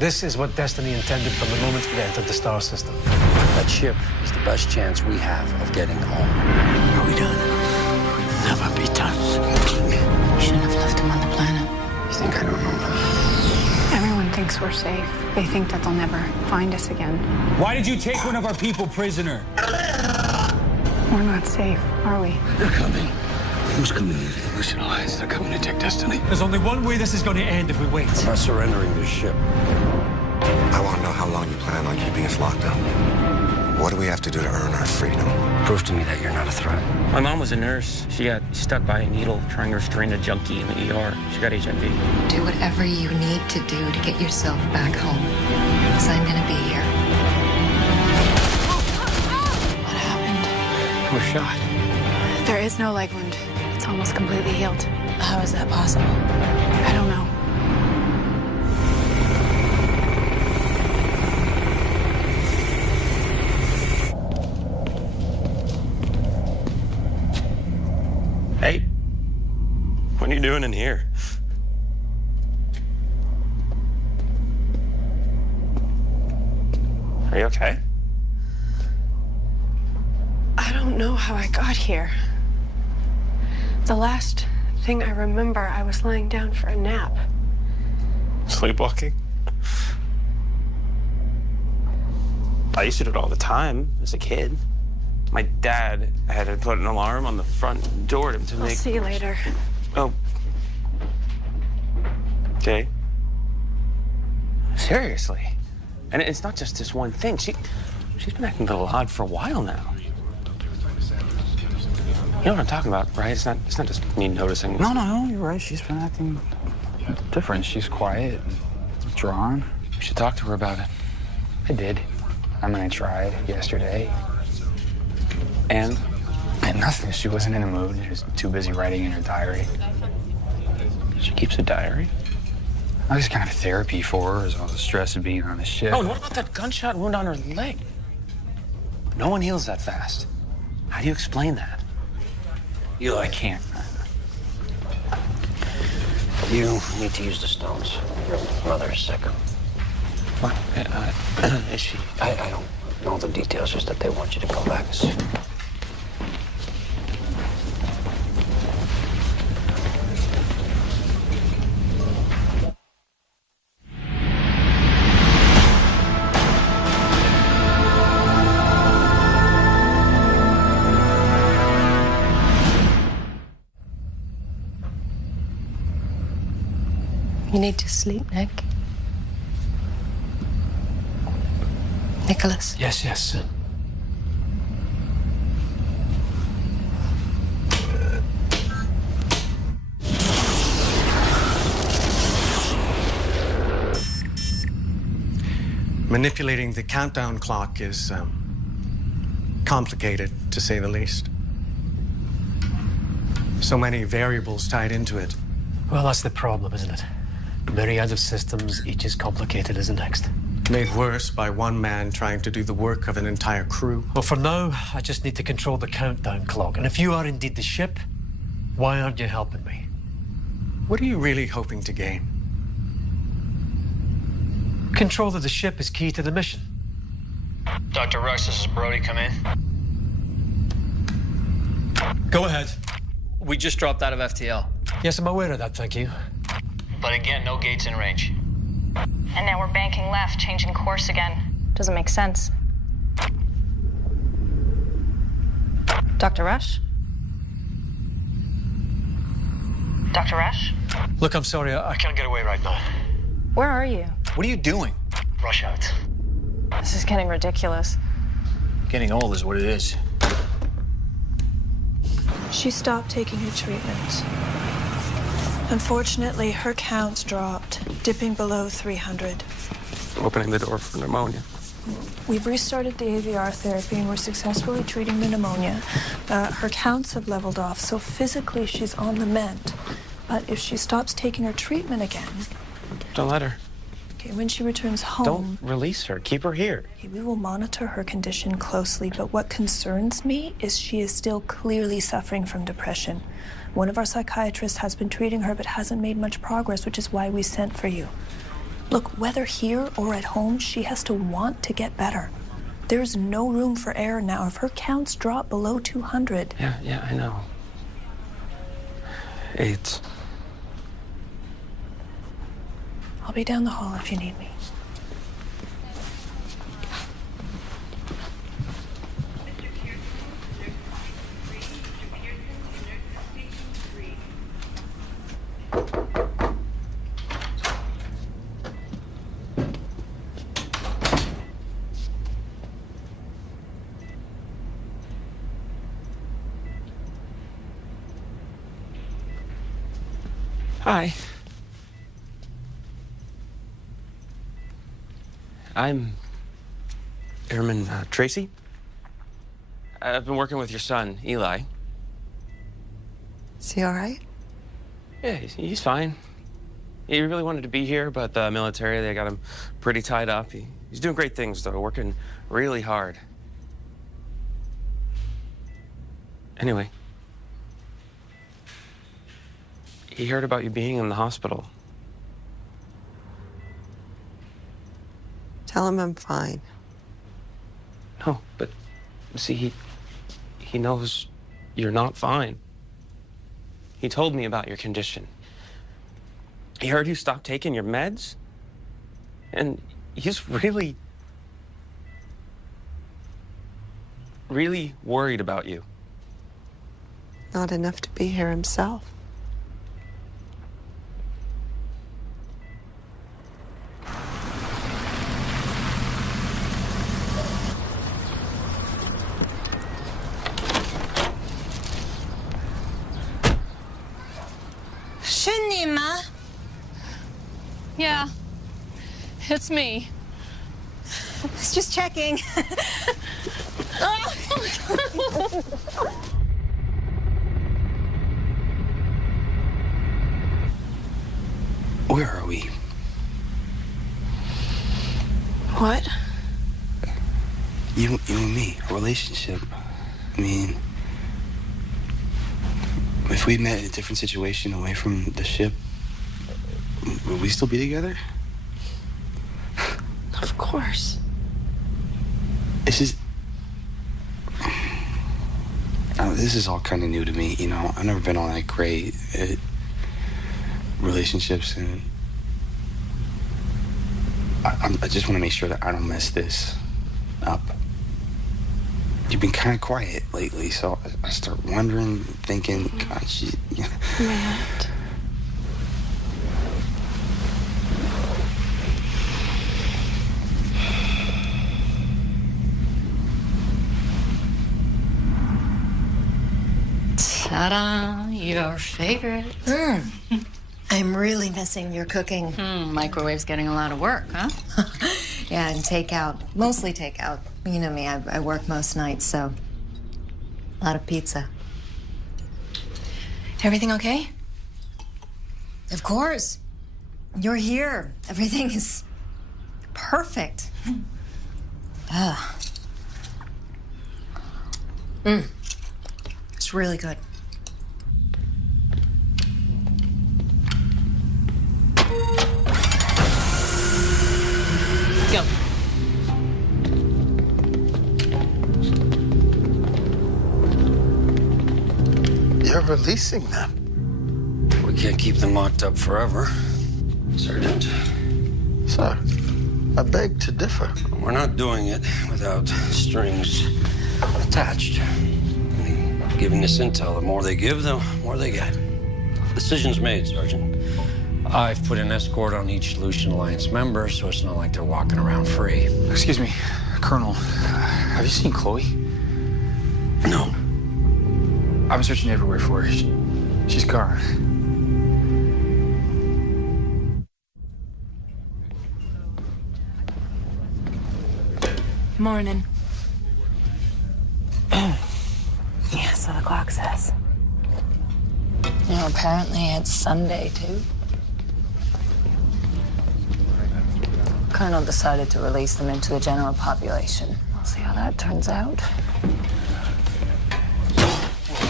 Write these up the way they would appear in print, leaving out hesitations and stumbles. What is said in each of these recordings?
This is what destiny intended from the moment it entered the star system. That ship is the best chance we have of getting home. Are we done? We'll never be done. You shouldn't have left him on the planet. You think I don't know that? Everyone thinks we're safe. They think that they'll never find us again. Why did you take one of our people prisoner? We're not safe, are we? They're coming. Who's coming? Lucian Alliance. They're coming to take Destiny. There's only one way this is going to end if we wait. We're not surrendering this ship. I want to know how long you plan on keeping us locked up. What do we have to do to earn our freedom? Prove to me that you're not a threat. My mom was a nurse. She got stuck by a needle trying to restrain a junkie in the ER. She got HIV. Do whatever you need to do to get yourself back home. Because I'm going to be here. What happened? We're shot. There is no leg wound. It's almost completely healed. How is that possible? I don't know. Hey, what are you doing in here? Are you okay? I don't know how I got here. The last thing I remember, I was lying down for a nap. Sleepwalking? I used to do it all the time as a kid. My dad had to put an alarm on the front door to I'll make... see you later. Oh. Okay. Seriously. And it's not just this one thing. She's been acting a little odd for a while now. You know what I'm talking about, right? It's not just me noticing. No, you're right. She's been acting different. She's quiet, withdrawn. We should talk to her about it. I did. I tried yesterday. And? Nothing. She wasn't in the mood. She was too busy writing in her diary. She keeps a diary? I was kind of therapy for her as all the stress of being on the ship. Oh, and what about that gunshot wound on her leg? No one heals that fast. How do you explain that? I can't. You need to use the stones. Your mother is sick. What? Is she? I don't know the details, just that they want you to come back soon. You need to sleep, Nick. Nicholas. Yes. Manipulating the countdown clock is complicated, to say the least. So many variables tied into it. Well, that's the problem, isn't it? Myriad of systems, each as complicated as the next. Made worse by one man trying to do the work of an entire crew. Well, for now, I just need to control the countdown clock. And if you are indeed the ship, why aren't you helping me? What are you really hoping to gain? Control of the ship is key to the mission. Dr. Rush, this is Brody. Come in. Go ahead. We just dropped out of FTL. Yes, I'm aware of that, thank you. But again, no gates in range. And now we're banking left, changing course again. Doesn't make sense. Dr. Rush? Dr. Rush? Look, I'm sorry, I Can't get away right now. Where are you? What are you doing? Rush out. This is getting ridiculous. Getting old is what it is. She stopped taking her treatment. Unfortunately, her counts dropped, dipping below 300. Opening the door for pneumonia. We've restarted the AVR therapy and we're successfully treating the pneumonia. Her counts have leveled off, so physically she's on the mend. But if she stops taking her treatment again... Don't let her. Okay, when she returns home... Don't release her. Keep her here. Okay, we will monitor her condition closely, but what concerns me is she is still clearly suffering from depression. One of our psychiatrists has been treating her but hasn't made much progress, which is why we sent for you. Look, whether here or at home, she has to want to get better. There's no room for error now. If her counts drop below 200... Yeah, I know. AIDS. I'll be down the hall if you need me. Hi. I'm Airman Tracy. I've been working with your son, Eli. Is he all right? Yeah, he's fine. He really wanted to be here, but the military, they got him pretty tied up. He's doing great things, though, working really hard. Anyway, he heard about you being in the hospital. Tell him I'm fine. No, but see, he knows you're not fine. He told me about your condition. He heard you stopped taking your meds, and he's really worried about you. Not enough to be here himself. Shinima. Yeah, it's me. I was just checking. Where are we? What? You and me, a relationship. I mean, if we met in a different situation away from the ship, would we still be together? Of course. This is all kind of new to me, you know. I've never been all that great at relationships, and I just want to make sure that I don't mess this up. You've been kind of quiet lately, so I start wondering, thinking, God, Matt. Ta-da, your favorite. I'm really missing your cooking. Microwave's getting a lot of work, huh? Yeah, and takeout. Mostly takeout. You know me, I work most nights, so a lot of pizza. Everything okay? Of course. You're here. Everything is perfect. It's really good. Go. You're releasing them. We can't keep them locked up forever, Sergeant. Sir, I beg to differ. We're not doing it without strings attached. I mean, giving us intel, the more they give, the more they get. Decision's made, Sergeant. I've put an escort on each Lucian Alliance member, so it's not like they're walking around free. Excuse me, Colonel. Have you seen Chloe? No. I've been searching everywhere for her. She's gone. Morning. Yeah, so the clock says. You know, apparently it's Sunday, too. Colonel decided to release them into the general population. We'll see how that turns out.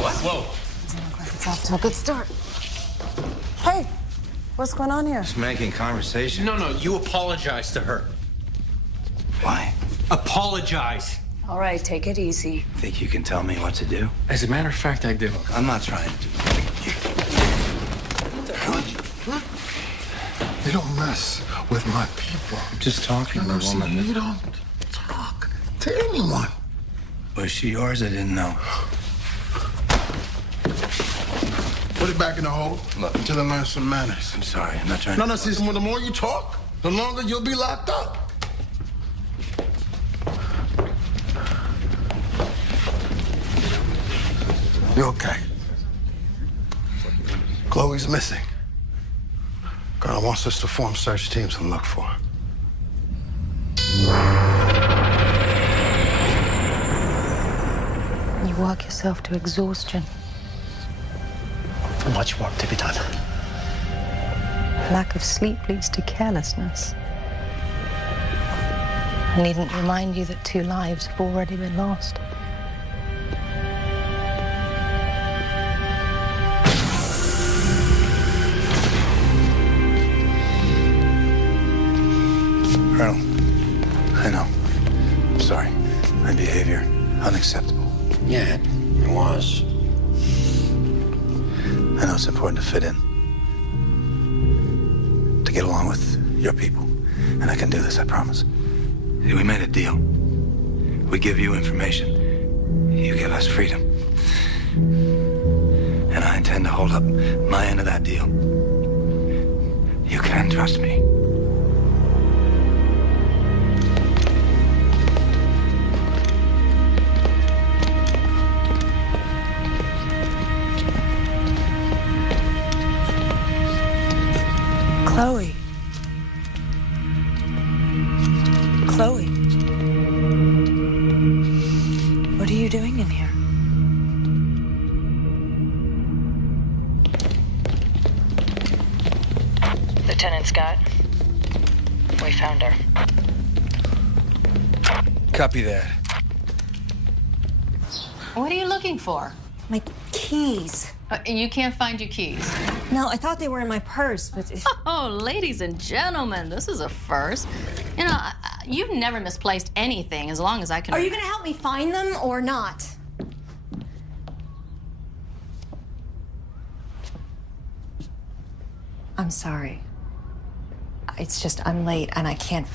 What? Whoa. Doesn't look like it's off to a good start. Hey, What's going on here? Just making conversation. No, you apologize to her. Why? Apologize. All right, take it easy. Think you can tell me what to do? As a matter of fact, I do. I'm not trying to. You don't mess with my people. Just talking to the woman. You don't talk to anyone. Was she yours? I didn't know. Put it back in the hole until I learn some manners. I'm sorry. I'm not trying No, to... see, the more you talk, the longer you'll be locked up. You okay? Chloe's missing. God wants us to form search teams and look for her. You work yourself to exhaustion. Much work to be done. Lack of sleep leads to carelessness. I needn't remind you that 2 lives have already been lost. Colonel, I know. I'm sorry. My behavior, unacceptable. Yeah, it was. I know it's important to fit in. To get along with your people. And I can do this, I promise. See, we made a deal. We give you information. You give us freedom. And I intend to hold up my end of that deal. You can trust me. Chloe. Chloe. What are you doing in here? Lieutenant Scott, we found her. Copy that. What are you looking for? My keys. You can't find your keys. No, I thought they were in my purse, but... Oh, ladies and gentlemen, this is a first. You know, you've never misplaced anything as long as I can... Are you gonna help me find them or not? I'm sorry. It's just I'm late and I can't...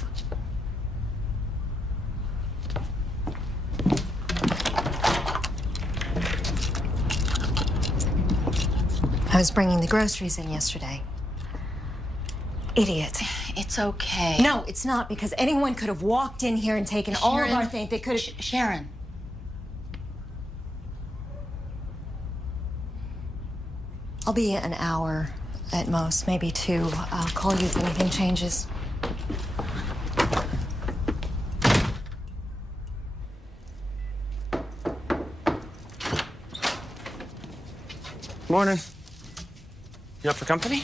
I was bringing the groceries in yesterday. Idiot. It's okay. No, it's not, because anyone could have walked in here and taken all of our things. They could have... Sharon. I'll be an hour at most, maybe 2. I'll call you if anything changes. Morning. You up for company?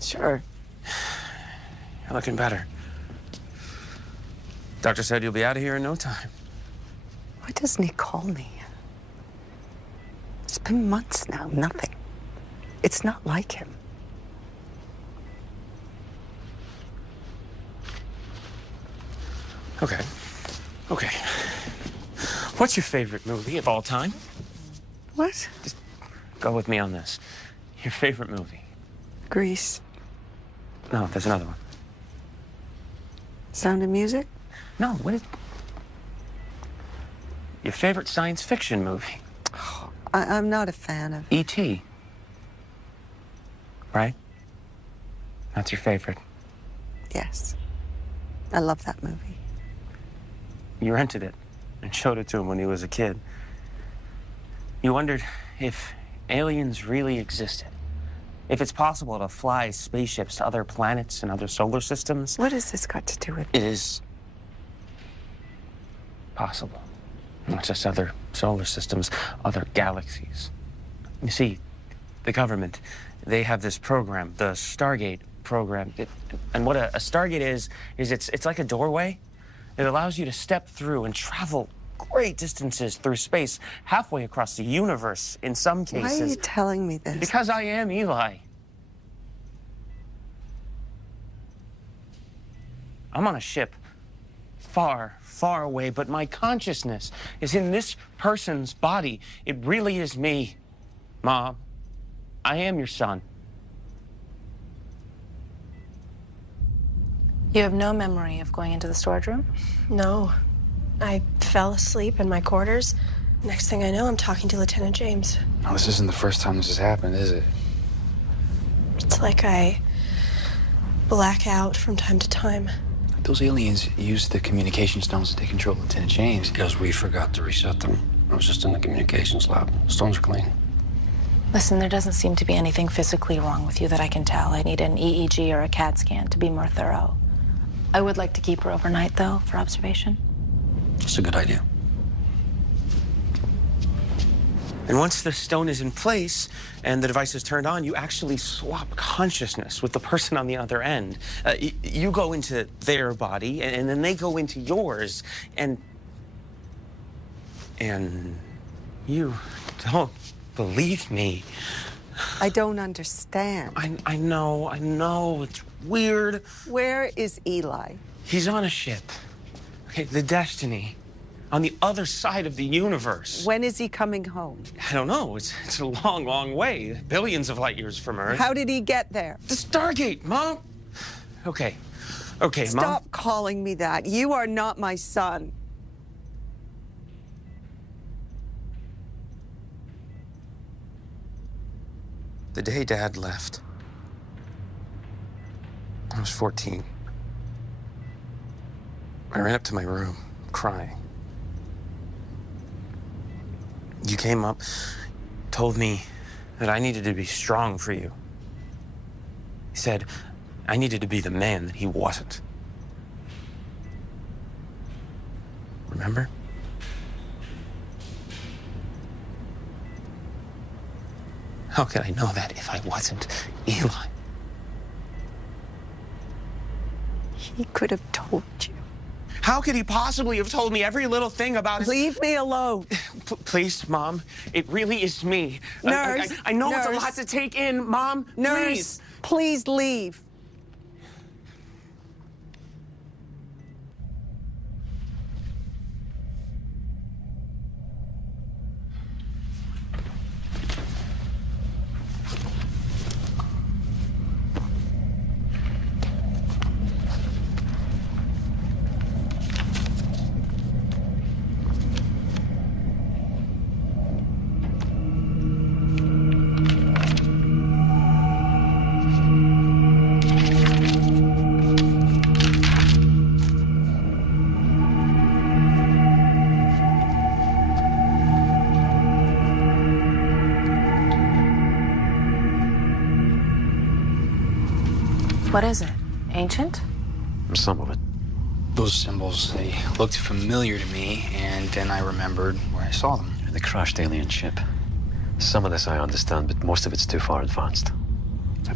Sure. You're looking better. Doctor said you'll be out of here in no time. Why doesn't he call me? It's been months now, nothing. It's not like him. Okay. Okay. What's your favorite movie of all time? What? Just go with me on this. Your favorite movie? Grease. No, there's another one. Sound of Music? No, what is... Your favorite science fiction movie? I'm not a fan of... E.T. Right? That's your favorite. Yes. I love that movie. You rented it and showed it to him when he was a kid. You wondered if aliens really existed. If it's possible to fly spaceships to other planets and other solar systems. What has this got to do with... It is possible. Not just other solar systems, other galaxies. You see, the government, they have this program, the Stargate program. And what a Stargate is it's like a doorway. It allows you to step through and travel great distances through space, halfway across the universe in some cases. Why are you telling me this? Because I am Eli. I'm on a ship far, far away, but my consciousness is in this person's body. It really is me. Mom, I am your son. You have no memory of going into the storage room? No. I fell asleep in my quarters. Next thing I know, I'm talking to Lieutenant James. Oh, this isn't the first time this has happened, is it? It's like I black out from time to time. Those aliens used the communication stones to take control of Lieutenant James. Because we forgot to reset them. I was just in the communications lab. Stones are clean. Listen, there doesn't seem to be anything physically wrong with you that I can tell. I need an EEG or a CAT scan to be more thorough. I would like to keep her overnight, though, for observation. That's a good idea. And once the stone is in place and the device is turned on, you actually swap consciousness with the person on the other end. You go into their body, and then they go into yours, and you don't believe me. I don't understand. I know, it's weird. Where is Eli? He's on a ship. Okay, the Destiny. On the other side of the universe. When is he coming home? I don't know. It's a long, long way. Billions of light years from Earth. How did he get there? The Stargate, Mom. Okay, Mom. Stop calling me that. You are not my son. The day Dad left, I was 14. I ran up to my room, crying. You came up, told me that I needed to be strong for you. He said I needed to be the man that he wasn't. Remember? How could I know that if I wasn't Eli? He could have told you. How could he possibly have told me every little thing about his... Leave me alone. Please, Mom. It really is me. Nurse. I know Nurse. it's a lot to take in, Mom. Nurse, please leave. What is it? Ancient? Some of it. Those symbols, they looked familiar to me, and then I remembered where I saw them. The crashed alien ship. Some of this I understand, but most of it's too far advanced.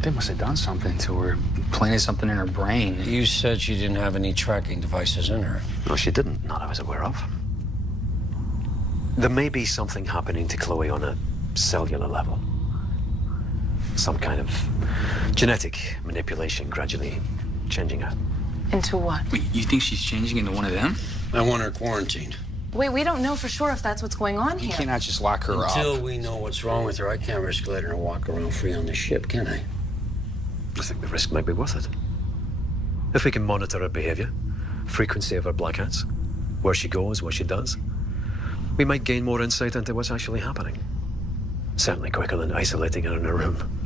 They must have done something to her, planted something in her brain. You said she didn't have any tracking devices in her. No, she didn't. Not I was aware of. There may be something happening to Chloe on a cellular level. Some kind of genetic manipulation gradually changing her. Into what? Wait, you think she's changing into one of them? I want her quarantined. Wait, we don't know for sure if that's what's going on You here. cannot just lock her up. Until we know what's wrong with her, I can't risk letting her walk around free on the ship, can I? I think the risk might be worth it. If we can monitor her behavior, frequency of her blackouts, where she goes, what she does, we might gain more insight into what's actually happening. Certainly quicker than isolating her in a room.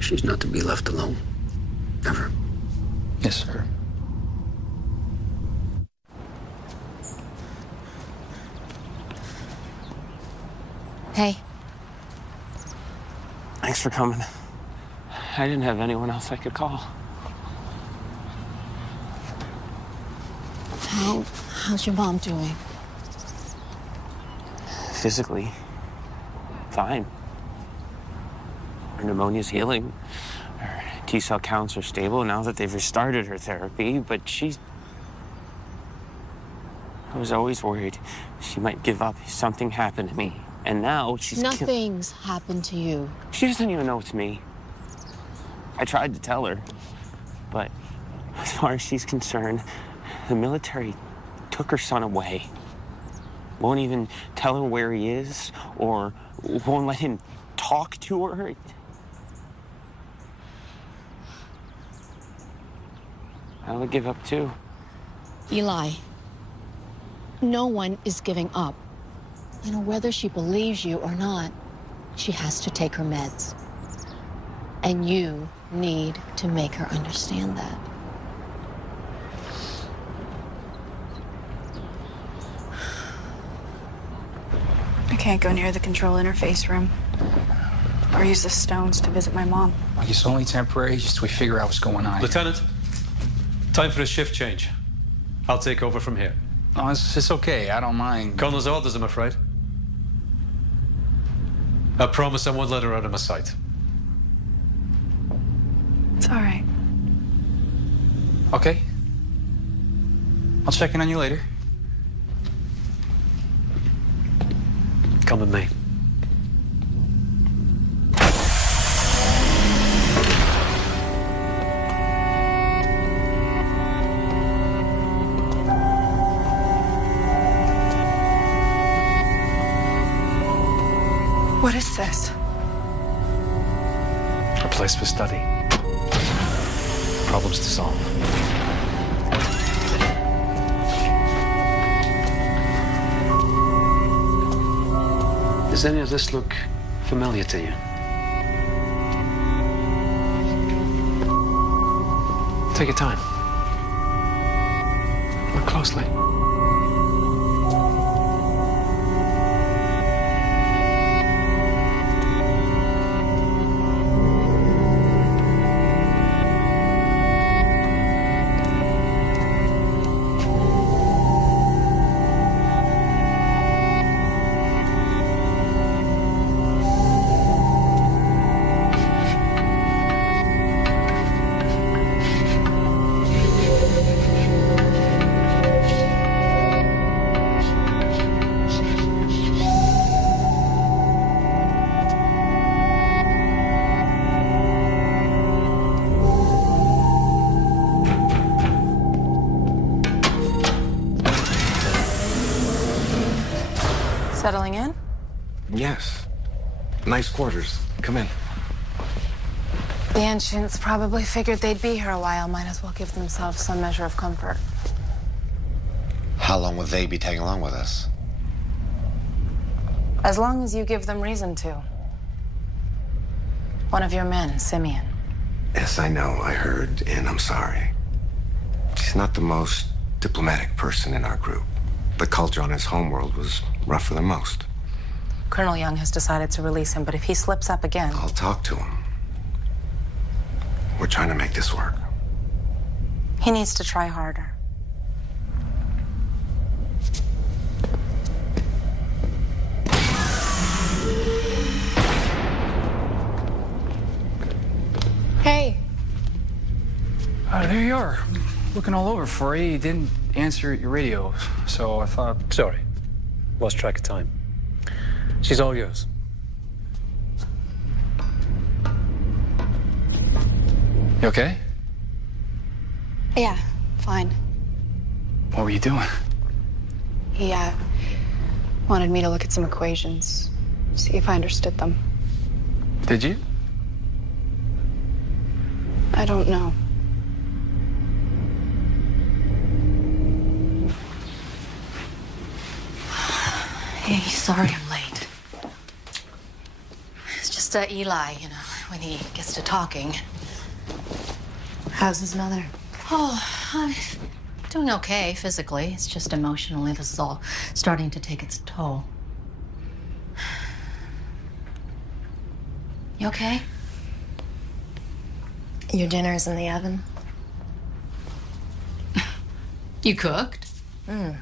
She's not to be left alone. Ever. Yes, sir. Hey. Thanks for coming. I didn't have anyone else I could call. How's your mom doing? Physically, fine. Her pneumonia's healing. Her T-cell counts are stable now that they've restarted her therapy, but I was always worried she might give up if something happened to me. And now she's... Nothing's happened to you. She doesn't even know it's me. I tried to tell her, but As far as she's concerned, the military took her son away. Won't even tell her where he is, or won't let him talk to her. I would give up too. Eli, no one is giving up. You know, whether she believes you or not, she has to take her meds. And you need to make her understand that. I can't go near the control interface room or use the stones to visit my mom. It's only temporary, just till we figure out what's going on. Lieutenant, time for a shift change. I'll take over from here. No, it's okay. I don't mind. Colonel's orders, I'm afraid. I promise I won't let her out of my sight. It's all right. Okay. I'll check in on you later. Come with me. What is this? A place for study. Problems to solve. Does any of this look familiar to you? Take your time. Look closely. Settling in? Yes. Nice quarters. Come in. The ancients probably figured they'd be here a while. Might as well give themselves some measure of comfort. How long will they be tagging along with us? As long as you give them reason to. One of your men, Simeon. Yes, I know. I heard, and I'm sorry. He's not the most diplomatic person in our group. The culture on his homeworld was rougher than most. Colonel Young has decided to release him, but if he slips up again... I'll talk to him. We're trying to make this work. He needs to try harder. Hey. There you are. Looking all over for you. You didn't answer your radio, so I thought... Sorry. Lost track of time. She's all yours. You okay? Yeah, fine. What were you doing? He, wanted me to look at some equations, see if I understood them. Did you? I don't know. Hey, sorry I'm late. It's just Eli, you know, when he gets to talking. How's his mother? Oh, I'm doing okay physically. It's just emotionally, this is all starting to take its toll. You okay? Your dinner's in the oven? You cooked? An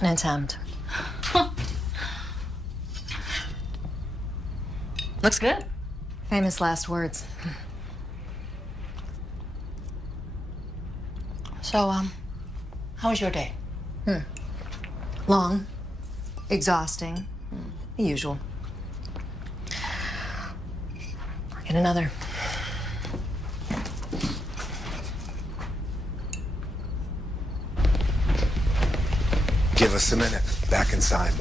attempt. Looks good. Famous last words. So, how was your day? Long. Exhausting. The usual. I'll get another. Give us a minute. Back inside.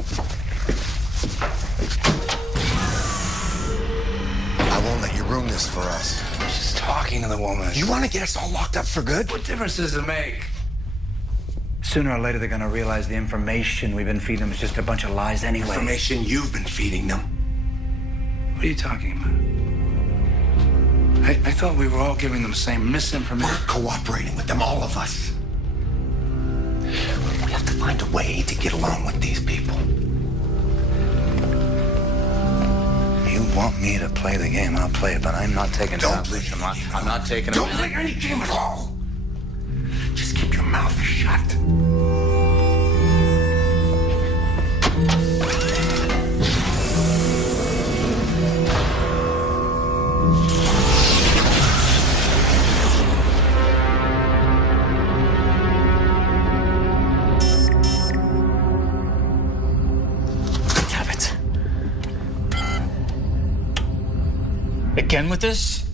I won't let you ruin this for us. I'm just talking to the woman. You want to get us all locked up for good? What difference does it make? Sooner or later, they're gonna realize the information we've been feeding them is just a bunch of lies anyway. Information you've been feeding them. What are you talking about? I thought we were all giving them the same misinformation. We're cooperating with them, all of us. We have to find a way to get along with these people. You want me to play the game, I'll play it, but I'm not taking it. Don't play the game. I'm not taking it. Don't play any game at all. Just keep your mouth shut. Again with this?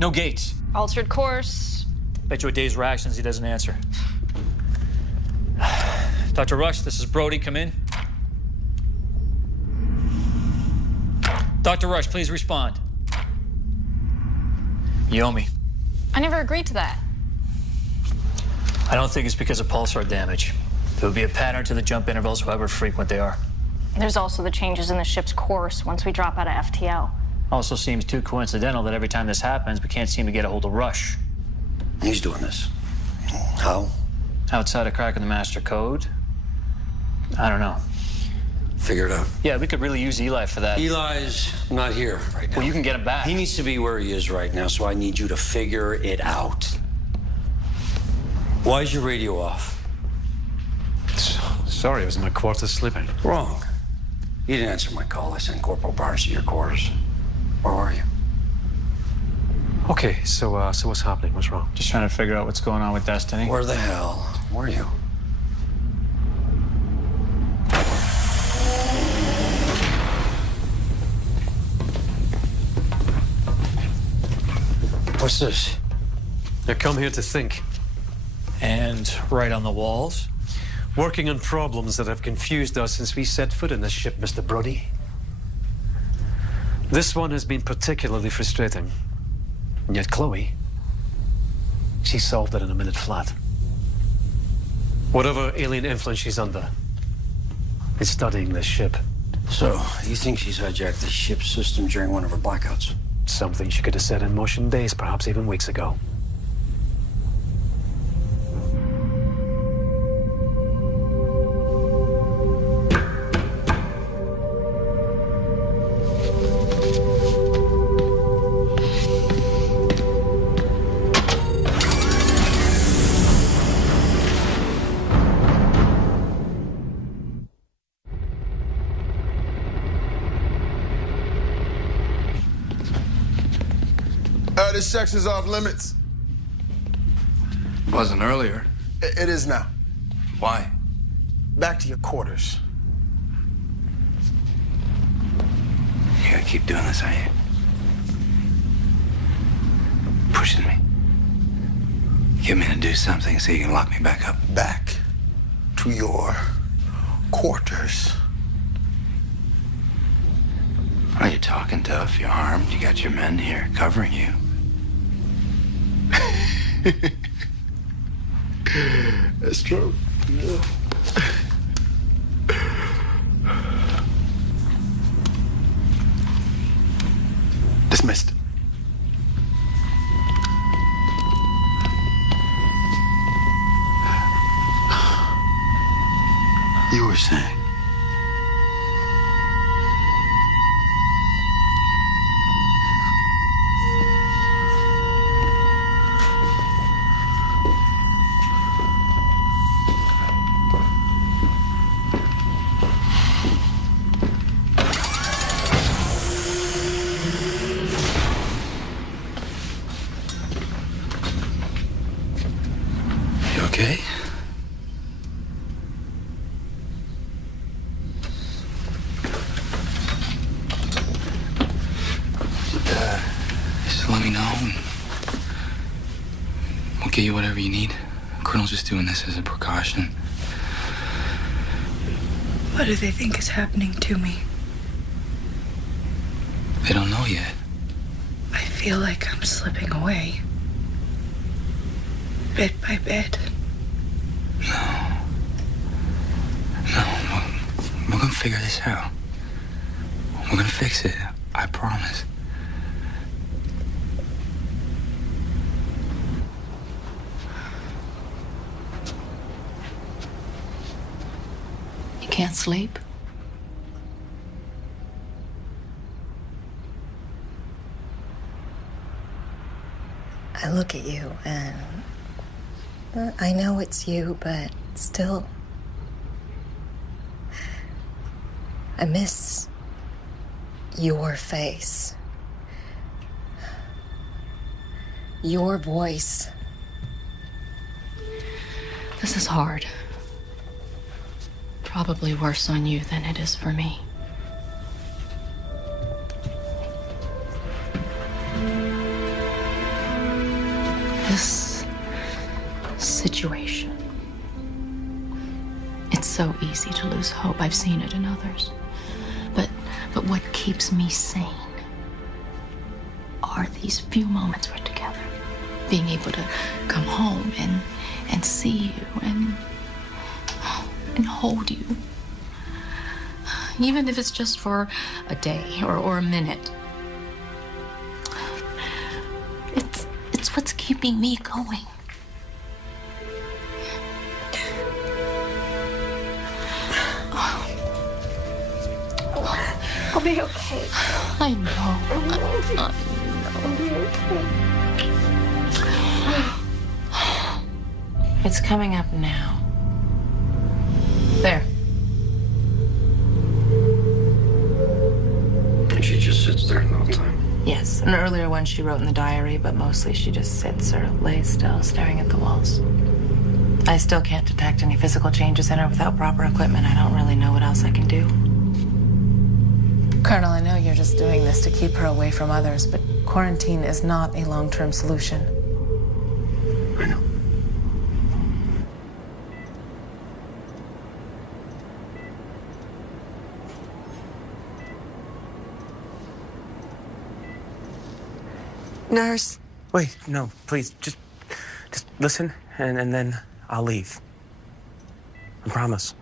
No gates. Altered course. Bet you a day's rations he doesn't answer. Dr. Rush, this is Brody. Come in. Dr. Rush, please respond. You owe me. I never agreed to that. I don't think it's because of pulsar damage. There will be a pattern to the jump intervals, however frequent they are. There's also the changes in the ship's course once we drop out of FTL. Also seems too coincidental that every time this happens, we can't seem to get a hold of Rush. He's doing this. How? Outside of cracking the master code? I don't know. Figure it out. Yeah, we could really use Eli for that. Eli's not here right now. Well, you can get him back. He needs to be where he is right now, so I need you to figure it out. Why is your radio off? Sorry, I was in my quarters sleeping. Wrong. You didn't answer my call. I sent Corporal Barnes to your quarters. Where are you? Okay, so what's happening? What's wrong? Just trying to figure out what's going on with Destiny. Where the hell were you? What's this? I come here to think. And write on the walls? Working on problems that have confused us since we set foot in this ship, Mr. Brody. This one has been particularly frustrating. And yet Chloe, she solved it in a minute flat. Whatever alien influence she's under, is studying this ship. So, you think she's hijacked the ship's system during one of her blackouts? Something she could have set in motion days, perhaps even weeks ago. This section's off limits. Wasn't earlier. It is now. Why? Back to your quarters. You gotta keep doing this, are you? Pushing me. Get me to do something so you can lock me back up. Back to your quarters. Are you talking tough? You're armed. You got your men here covering you. That's true. Yeah. Dismissed. You were saying. Okay. Just let me know, and we'll get you whatever you need. Colonel's just doing this as a precaution. What do they think is happening to me? They don't know yet. I feel like I'm slipping away. Bit by bit. No, we're gonna figure this out. We're gonna fix it. I promise. You can't sleep? I look at you and I know it's you, but still, I miss your face, your voice. This is hard. Probably worse on you than it is for me. This situation. It's so easy to lose hope. I've seen it in others. But what keeps me sane are these few moments we're together. Being able to come home and see you and hold you. Even if it's just for a day or a minute. It's what's keeping me going. I'll be okay. I know. I'll be okay. It's coming up now. There. And she just sits there the whole time. Yes, an earlier one she wrote in the diary, but mostly she just sits or lays still, staring at the walls. I still can't detect any physical changes in her without proper equipment. I don't really know what else I can do. Colonel, I know you're just doing this to keep her away from others, but quarantine is not a long-term solution. I know. Nurse. Wait, no, please, just listen, and then I'll leave. I promise.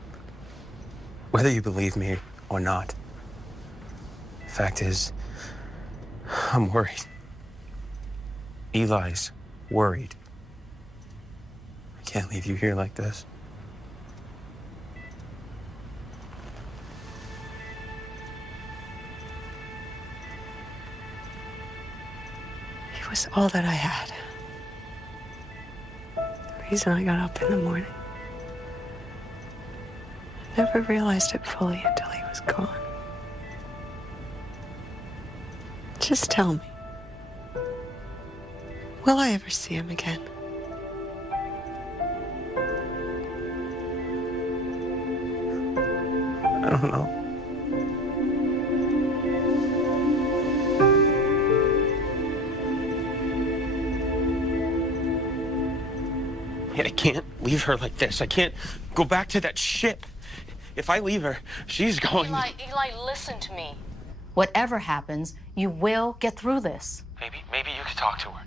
Whether you believe me or not. The fact is, I'm worried. Eli's worried. I can't leave you here like this. He was all that I had. The reason I got up in the morning. I never realized it fully until he was gone. Just tell me. Will I ever see him again? I don't know. I can't leave her like this. I can't go back to that ship. If I leave her, she's going... Eli, listen to me. Whatever happens, you will get through this. Maybe you could talk to her.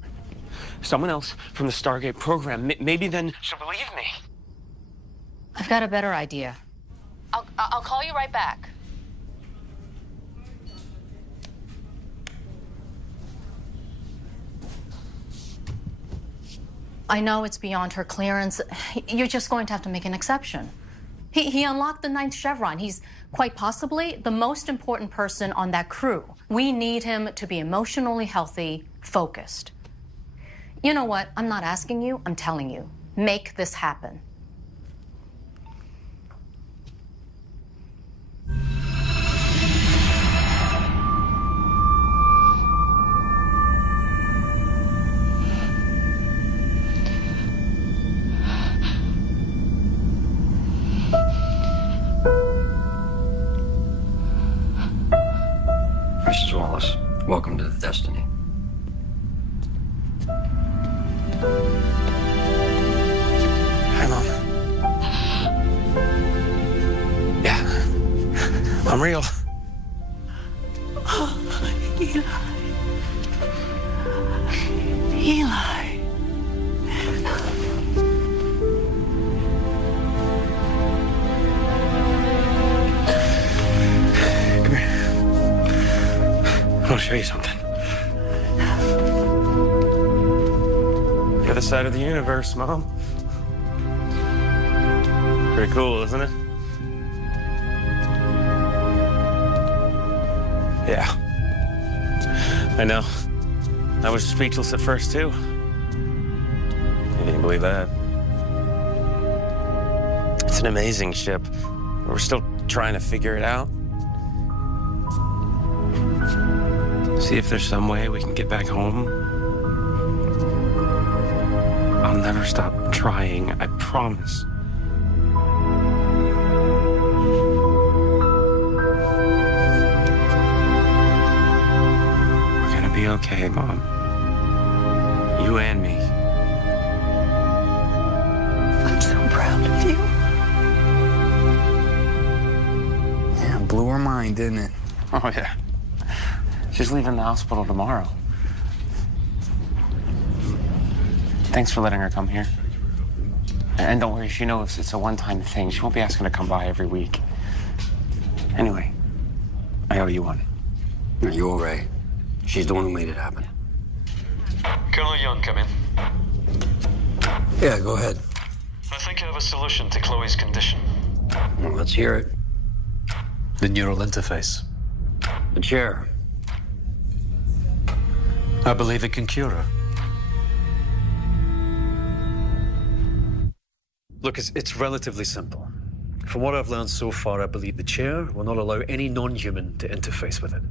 Someone else from the Stargate program. Maybe then she'll believe me. I've got a better idea. I'll call you right back. I know it's beyond her clearance. You're just going to have to make an exception. He unlocked the 9th chevron. He's quite possibly the most important person on that crew. We need him to be emotionally healthy, focused. You know what? I'm not asking you, I'm telling you. Make this happen. Mrs. Wallace, welcome to the Destiny. Hi, Mom. Yeah. real. Oh, Eli. Eli. Come here. I want to show you something. The other side of the universe, Mom. Pretty cool, isn't it? Yeah. I know. I was speechless at first, too. You didn't believe that. It's an amazing ship. We're still trying to figure it out. See if there's some way we can get back home. I'll never stop trying, I promise. We're gonna be okay, Mom. You and me. I'm so proud of you. Yeah, blew her mind, didn't it? Oh, yeah. She's leaving the hospital tomorrow. Thanks for letting her come here. And don't worry, she knows it's a one-time thing. She won't be asking to come by every week. Anyway, I owe you one. You owe Ray. She's the one who made it happen. Colonel Young, come in. Yeah, go ahead. I think I have a solution to Chloe's condition. Well, let's hear it. The neural interface. The chair. I believe it can cure her. Look, it's relatively simple. From what I've learned so far, I believe the chair will not allow any non-human to interface with it.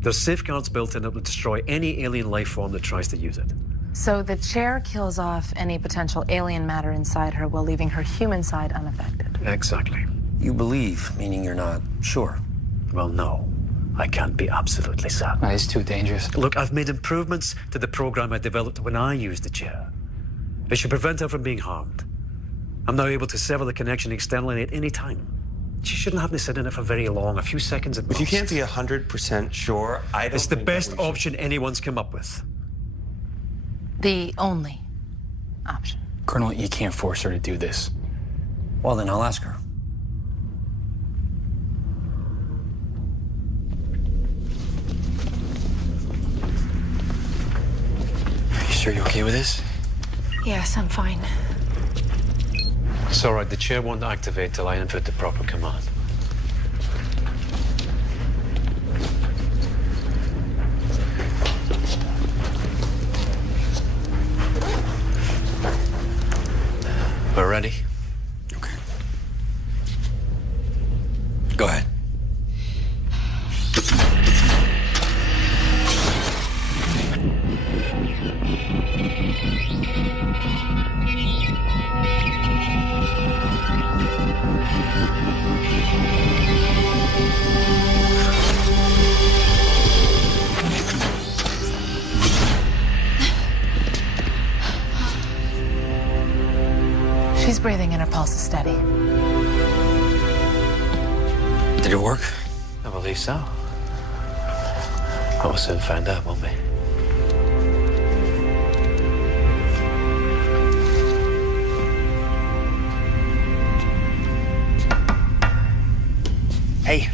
There's safeguards built in that will destroy any alien life form that tries to use it. So the chair kills off any potential alien matter inside her while leaving her human side unaffected. Exactly. You believe, meaning you're not sure. Well, no. I can't be absolutely certain. It's too dangerous. Look, I've made improvements to the program I developed when I used the chair. It should prevent her from being harmed. I'm now able to sever the connection externally at any time. She shouldn't have to sit in it for very long, a few seconds at most. If you can't be 100% sure, I don't It's the think best that we should- option anyone's come up with. The only option. Colonel, you can't force her to do this. Well, then I'll ask her. You sure you're okay with this? Yes, I'm fine. It's all right. The chair won't activate till I input the proper command. We're ready. Okay. Go ahead. She's breathing and her pulse is steady. Did it work? I believe so. We'll soon find out, won't we? Hey.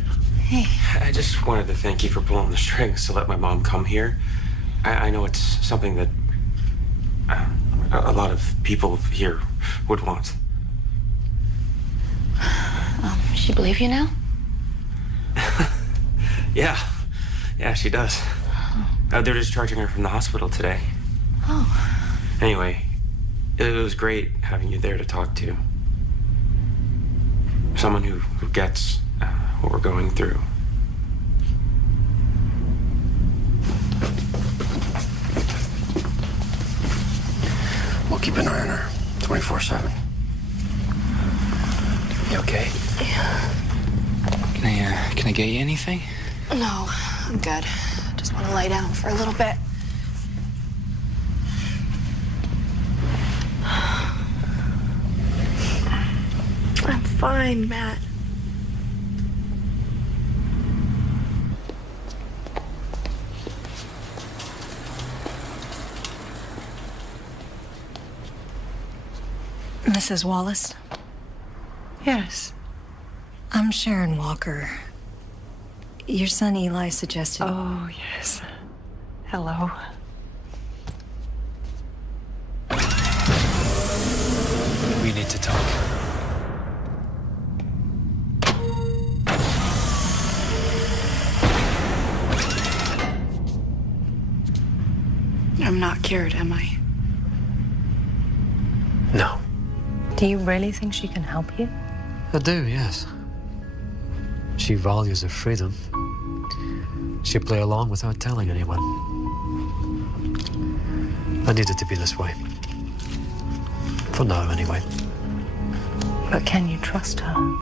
Hey. I just wanted to thank you for pulling the strings to let my mom come here. I know it's something that a lot of people here would want. She believe you now? Yeah. Yeah, she does. They're discharging her from the hospital today. Oh. Anyway, it was great having you there to talk to. Someone who gets what we're going through. We'll keep an eye on her 24/7. You okay? Yeah. Can I get you anything? No, I'm good. Just want to lay down for a little bit. I'm fine, Matt. Mrs. Wallace? Yes. I'm Sharon Walker. Your son Eli suggested... Oh, yes. Hello. We need to talk. I'm not cured, am I? No. Do you really think she can help you? I do, yes. She values her freedom. She'll play along without telling anyone. I need it to be this way. For now, anyway. But can you trust her?